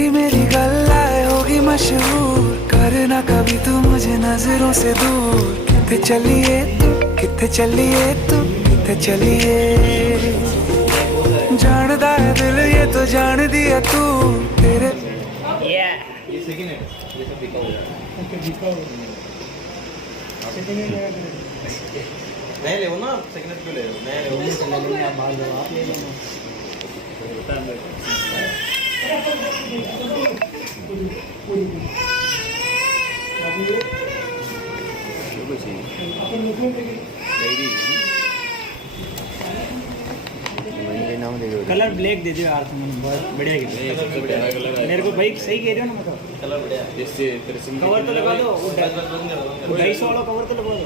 तेरी मेरी गल्लाए होगी मशहूर, करना कभी तू मुझे नजरों से दूर। किथे चलिए तू, किथे चलिए तू, किथे चलिए। जानदा है दिल ये तो जान दिया तू तेरे। ये सेकंड है, ये सब बिका हुआ है। नया ले ना, सेकंड क्यों ले? नया ले आप बाहर जाओ, आप ले लो ना। कलर ब्लैक दे दियो यार, तुम बहुत बढ़िया गिफ्ट मेरे को भाई, सही कह रहे हो ना? मतलब कलर बढ़िया, कवर तो लगा दो, 250 वाला कवर तो लगा दो।